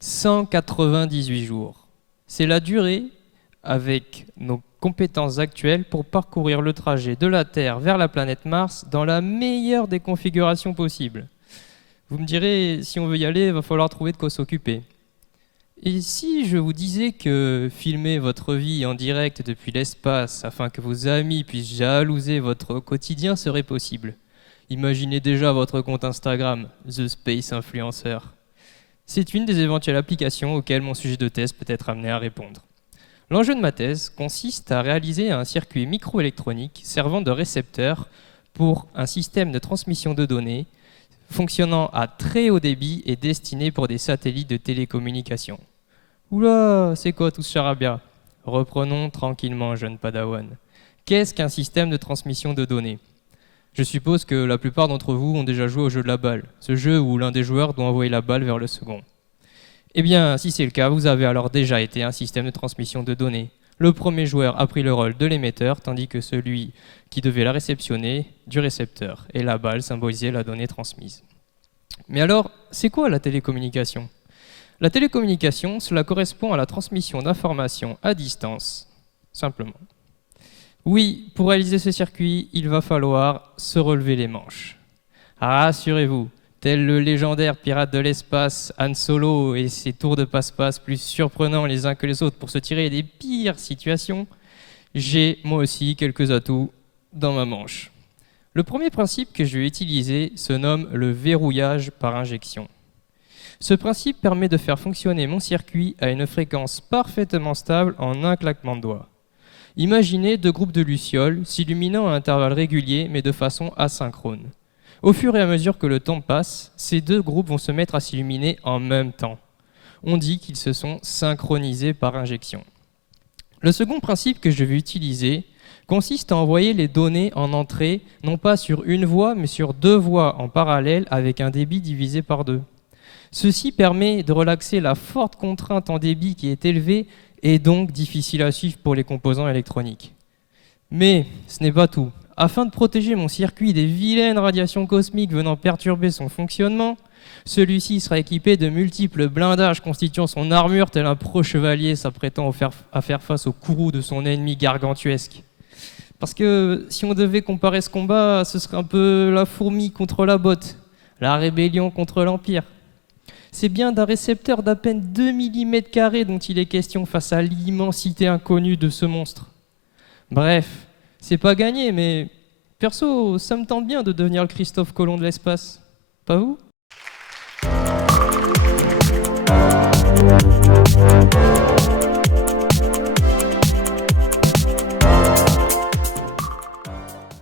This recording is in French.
198 jours. C'est la durée avec nos compétences actuelles pour parcourir le trajet de la Terre vers la planète Mars dans la meilleure des configurations possibles. Vous me direz, si on veut y aller, il va falloir trouver de quoi s'occuper. Et si je vous disais que filmer votre vie en direct depuis l'espace afin que vos amis puissent jalouser votre quotidien serait possible? Imaginez déjà votre compte Instagram, The Space Influencer. C'est une des éventuelles applications auxquelles mon sujet de thèse peut être amené à répondre. L'enjeu de ma thèse consiste à réaliser un circuit microélectronique servant de récepteur pour un système de transmission de données fonctionnant à très haut débit et destiné pour des satellites de télécommunication. Oula, c'est quoi tout ce charabia? Reprenons tranquillement, jeune padawan. Qu'est-ce qu'un système de transmission de données? Je suppose que la plupart d'entre vous ont déjà joué au jeu de la balle, ce jeu où l'un des joueurs doit envoyer la balle vers le second. Eh bien, si c'est le cas, vous avez alors déjà été un système de transmission de données. Le premier joueur a pris le rôle de l'émetteur, tandis que celui qui devait la réceptionner, du récepteur, et la balle symbolisait la donnée transmise. Mais alors, c'est quoi la télécommunication? La télécommunication, cela correspond à la transmission d'informations à distance, simplement. Oui, pour réaliser ce circuit, il va falloir se relever les manches. Rassurez-vous, tel le légendaire pirate de l'espace Han Solo et ses tours de passe-passe plus surprenants les uns que les autres pour se tirer des pires situations, j'ai moi aussi quelques atouts dans ma manche. Le premier principe que je vais utiliser se nomme le verrouillage par injection. Ce principe permet de faire fonctionner mon circuit à une fréquence parfaitement stable en un claquement de doigts. Imaginez deux groupes de lucioles s'illuminant à intervalles réguliers mais de façon asynchrone. Au fur et à mesure que le temps passe, ces deux groupes vont se mettre à s'illuminer en même temps. On dit qu'ils se sont synchronisés par injection. Le second principe que je vais utiliser consiste à envoyer les données en entrée non pas sur une voie mais sur deux voies en parallèle avec un débit divisé par deux. Ceci permet de relaxer la forte contrainte en débit qui est élevée et donc difficile à suivre pour les composants électroniques. Mais ce n'est pas tout. Afin de protéger mon circuit des vilaines radiations cosmiques venant perturber son fonctionnement, celui-ci sera équipé de multiples blindages constituant son armure tel un pro-chevalier s'apprêtant à faire face au courroux de son ennemi gargantuesque. Parce que si on devait comparer ce combat, ce serait un peu la fourmi contre la botte, la rébellion contre l'Empire. C'est bien d'un récepteur d'à peine 2 mm² dont il est question face à l'immensité inconnue de ce monstre. Bref, c'est pas gagné, mais perso, ça me tente bien de devenir le Christophe Colomb de l'espace. Pas vous ?